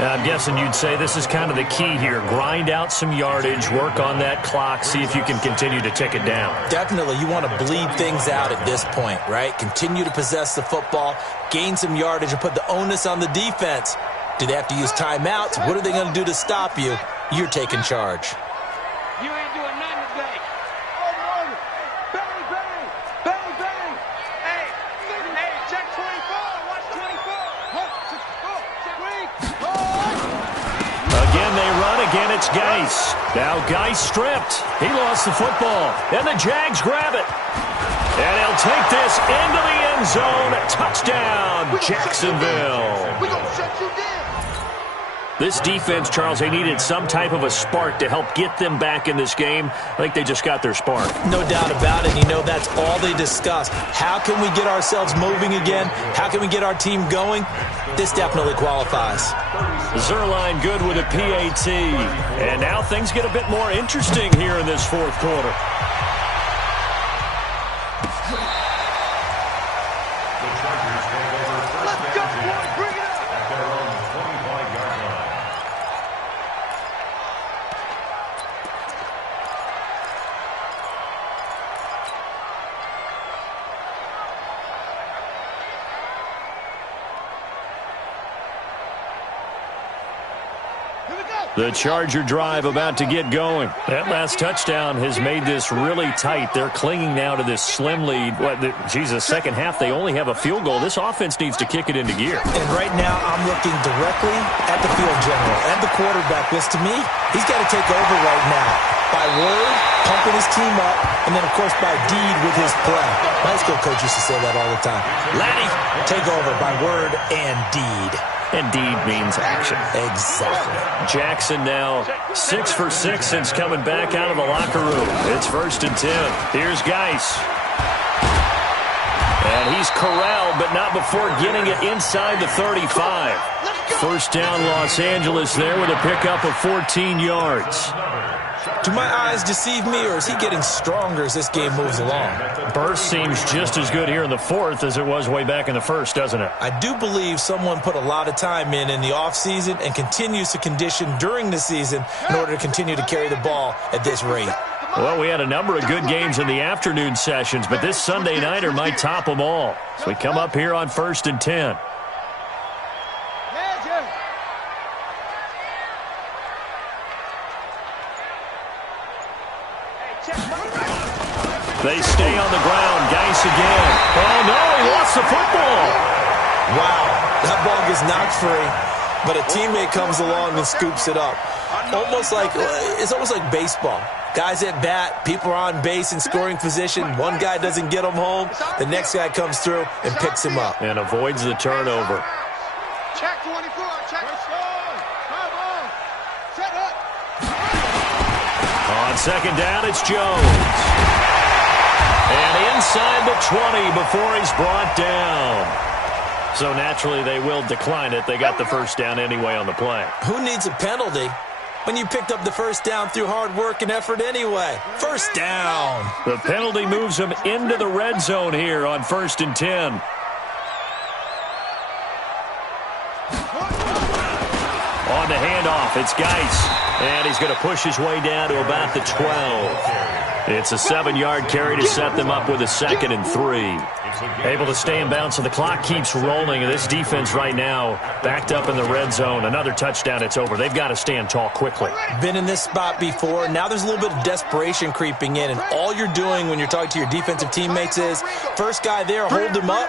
I'm guessing you'd say this is kind of the key here. Grind out some yardage, work on that clock, see if you can continue to tick it down. Definitely. You want to bleed things out at this point, right? Continue to possess the football, gain some yardage, and put the onus on the defense. Do they have to use timeouts? What are they going to do to stop you? You're taking charge. You ain't doing nothing today. Bang, bang, bang, bang. Hey, check 24. Watch 24. Again, they run. Again, it's Geis. Now Geis stripped. He lost the football. And the Jags grab it. And he'll take this into the end zone. Touchdown, Jacksonville. We're going to shut you down. This defense, Charles, they needed some type of a spark to help get them back in this game. I think they just got their spark. No doubt about it. You know, that's all they discussed. How can we get ourselves moving again? How can we get our team going? This definitely qualifies. Zerline good with a PAT. And now things get a bit more interesting here in this 4th quarter. The Charger drive about to get going. That last touchdown has made this really tight. They're clinging now to this slim lead. Second half, they only have a field goal. This offense needs to kick it into gear. And right now, I'm looking directly at the field general and the quarterback. Because to me, he's got to take over right now. By word, pumping his team up, and then, of course, by deed with his play. My high school coach used to say that all the time. Laddie, take over by word and deed. And deed means action. Exactly. Jackson now 6 for 6 since coming back out of the locker room. It's 1st and 10. Here's Geis. And he's corralled, but not before getting it inside the 35. First down, Los Angeles there with a pickup of 14 yards. Do my eyes deceive me, or is he getting stronger as this game moves along? Burst seems just as good here in the 4th as it was way back in the 1st, doesn't it? I do believe someone put a lot of time in the offseason and continues to condition during the season in order to continue to carry the ball at this rate. Well, we had a number of good games in the afternoon sessions, but this Sunday nighter might top them all. So we come up here on 1st and 10. They stay on the ground. Geis again. Oh, no, he lost the football. Wow, that ball gets knocked free, but a teammate comes along and scoops it up. It's almost like baseball. Guys at bat, people are on base in scoring position. One guy doesn't get him home. The next guy comes through and picks him up. And avoids the turnover. Check 24. Check. Set up. On second down, it's Jones. And inside the 20 before he's brought down. So naturally they will decline it. They got the first down anyway on the play. Who needs a penalty when you picked up the first down through hard work and effort anyway? First down. The penalty moves him into the red zone here on 1st and 10. On the handoff, it's Geis. And he's going to push his way down to about the 12. It's a 7-yard carry to set them up with a 2nd and 3. Able to stay in bounds, so the clock keeps rolling. And this defense right now backed up in the red zone. Another touchdown, it's over. They've got to stand tall quickly. Been in this spot before. Now there's a little bit of desperation creeping in. And all you're doing when you're talking to your defensive teammates is, first guy there, hold him up.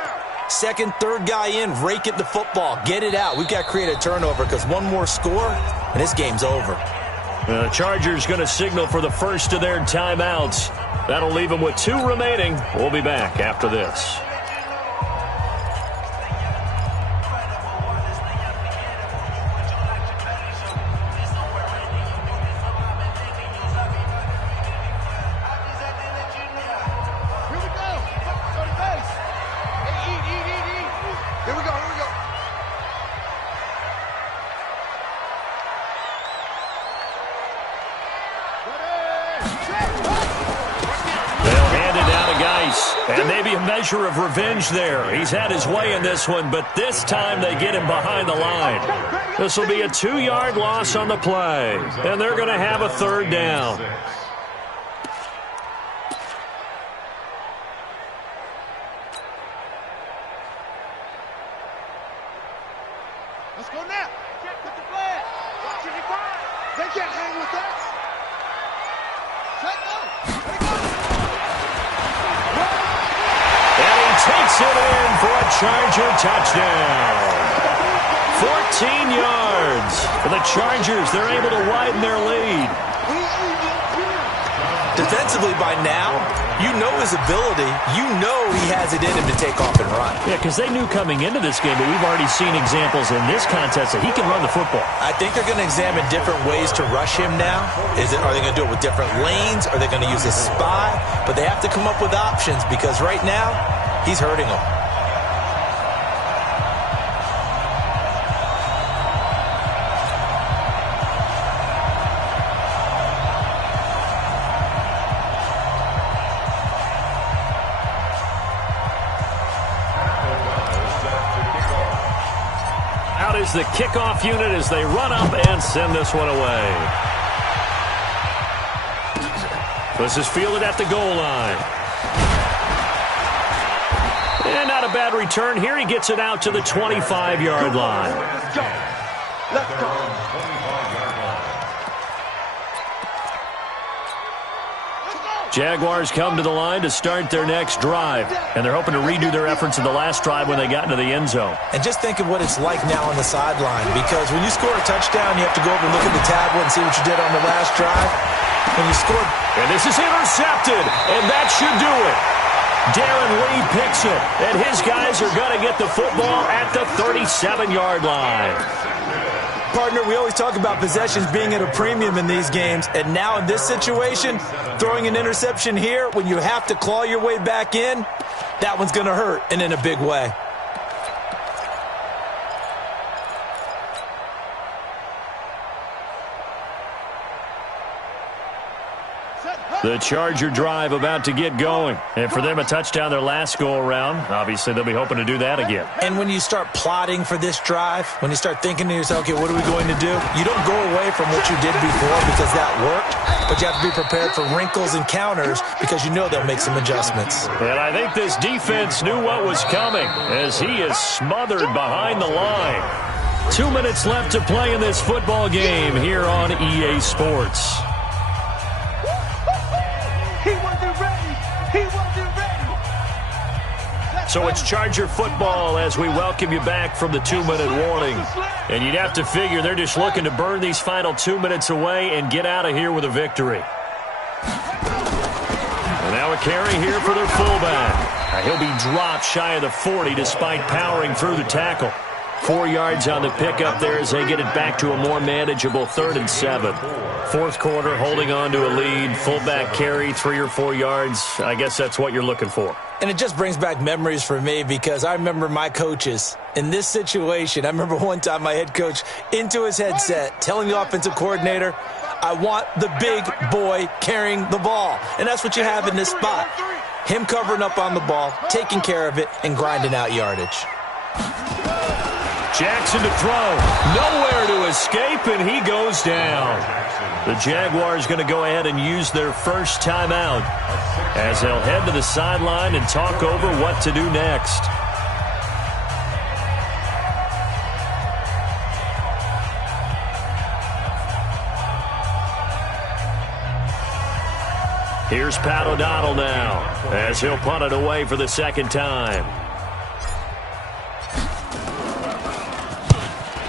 Second, third guy in, rake at the football. Get it out. We've got to create a turnover because one more score, and this game's over. The Chargers going to signal for the first of their timeouts. That'll leave them with 2 remaining. We'll be back after this. And maybe a measure of revenge there. He's had his way in this one, but this time they get him behind the line. This will be a 2-yard loss on the play, and they're going to have a 3rd down. Let's go now. Put the flag. Watch it. They can't hang with us. Let go. Takes it in for a Charger touchdown. 14 yards for the Chargers. They're able to widen their lead. Defensively by now, you know his ability. You know he has it in him to take off and run. Yeah, because they knew coming into this game, but we've already seen examples in this contest that he can run the football. I think they're going to examine different ways to rush him now. Are they going to do it with different lanes? Are they going to use a spy? But they have to come up with options because right now, he's hurting them. Out is the kickoff unit as they run up and send this one away. This is fielded at the goal line. And not a bad return here. He gets it out to the 25-yard line. Let's go. Jaguars come to the line to start their next drive, and they're hoping to redo their efforts in the last drive when they got into the end zone. And just think of what it's like now on the sideline, because when you score a touchdown, you have to go over and look at the tablet and see what you did on the last drive. When you scored... And this is intercepted, and that should do it. Darren Lee picks it, and his guys are going to get the football at the 37-yard line. Partner, we always talk about possessions being at a premium in these games, and now in this situation, throwing an interception here when you have to claw your way back in, that one's going to hurt, and in a big way. The Charger drive about to get going. And for them, a touchdown their last go-around. Obviously, they'll be hoping to do that again. And when you start plotting for this drive, when you start thinking to yourself, okay, what are we going to do? You don't go away from what you did before because that worked, but you have to be prepared for wrinkles and counters because you know they'll make some adjustments. And I think this defense knew what was coming as he is smothered behind the line. 2 minutes left to play in this football game here on EA Sports. So it's Charger football as we welcome you back from the 2-minute warning. And you'd have to figure they're just looking to burn these final 2 minutes away and get out of here with a victory. And now a carry here for their fullback. He'll be dropped shy of the 40 despite powering through the tackle. 4 yards on the pickup there as they get it back to a more manageable 3rd and 7. Fourth quarter, holding on to a lead. Fullback carry, 3 or 4 yards. I guess that's what you're looking for. And it just brings back memories for me because I remember my coaches in this situation. I remember one time my head coach into his headset telling the offensive coordinator, I want the big boy carrying the ball. And that's what you have in this spot. Him covering up on the ball, taking care of it, and grinding out yardage. Jackson to throw. Nowhere to escape, and he goes down. The Jaguars going to go ahead and use their first timeout as they'll head to the sideline and talk over what to do next. Here's Pat O'Donnell now as he'll punt it away for the second time.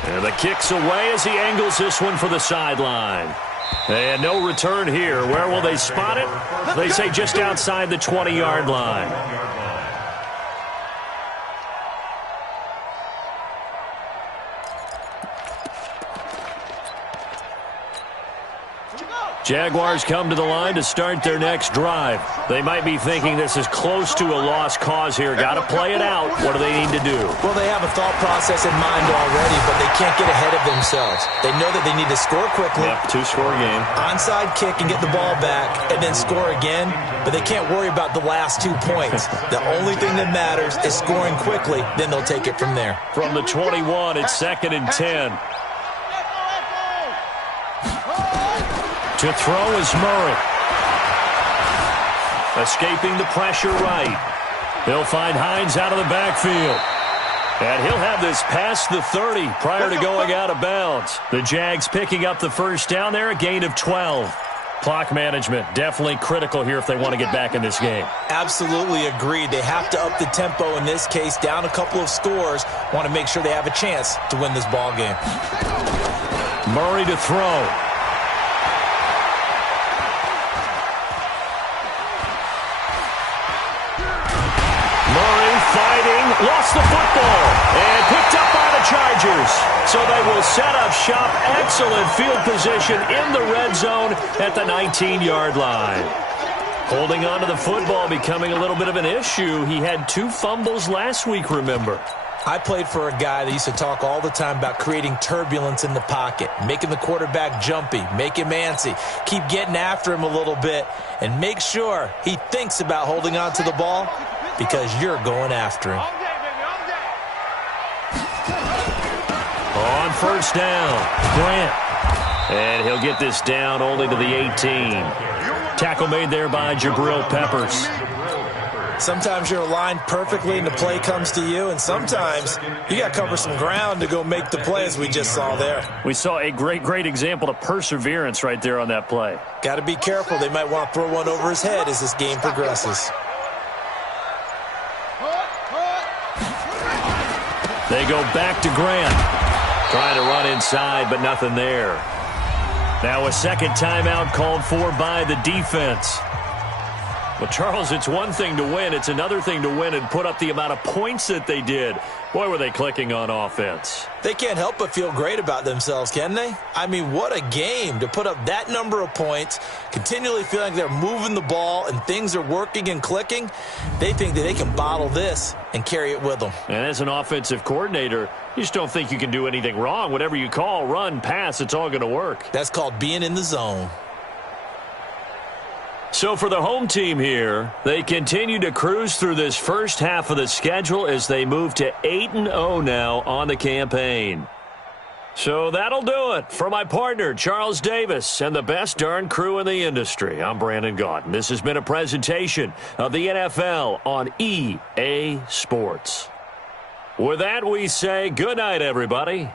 And the kick's away as he angles this one for the sideline. And no return here. Where will they spot it? They say just outside the 20-yard line. Jaguars come to the line to start their next drive. They might be thinking this is close to a lost cause here. Got to play it out. What do they need to do? Well, they have a thought process in mind already, but they can't get ahead of themselves. They know that they need to score quickly. Yep, 2-score game. Onside kick and get the ball back and then score again, but they can't worry about the last 2 points. The only thing that matters is scoring quickly, then they'll take it from there. From the 21, it's 2nd and 10. To throw is Murray. Escaping the pressure right. They'll find Hines out of the backfield. And he'll have this past the 30 prior to going out of bounds. The Jags picking up the first down there, a gain of 12. Clock management definitely critical here if they want to get back in this game. Absolutely agreed. They have to up the tempo in this case, down a couple of scores. Want to make sure they have a chance to win this ball game. Murray to throw. Lost the football and picked up by the Chargers. So they will set up shop. Excellent field position in the red zone at the 19-yard line. Holding on to the football becoming a little bit of an issue. He had 2 fumbles last week, remember. I played for a guy that used to talk all the time about creating turbulence in the pocket, making the quarterback jumpy, make him antsy, keep getting after him a little bit, and make sure he thinks about holding on to the ball because you're going after him. On first down, Grant. And he'll get this down only to the 18. Tackle made there by Jabril Peppers. Sometimes you're aligned perfectly and the play comes to you, and sometimes you got to cover some ground to go make the play, as we just saw there. We saw a great example of perseverance right there on that play. Got to be careful. They might want to throw one over his head as this game progresses. They go back to Grant. Trying to run inside, but nothing there. Now a second timeout called for by the defense. Well, Charles, it's one thing to win. It's another thing to win and put up the amount of points that they did. Boy, were they clicking on offense. They can't help but feel great about themselves, can they? I mean, what a game to put up that number of points, continually feeling like they're moving the ball and things are working and clicking. They think that they can bottle this and carry it with them. And as an offensive coordinator, you just don't think you can do anything wrong. Whatever you call, run, pass, it's all going to work. That's called being in the zone. So for the home team here, they continue to cruise through this first half of the schedule as they move to 8-0 now on the campaign. So that'll do it for my partner, Charles Davis, and the best darn crew in the industry. I'm Brandon Gaudin. This has been a presentation of the NFL on EA Sports. With that, we say good night, everybody.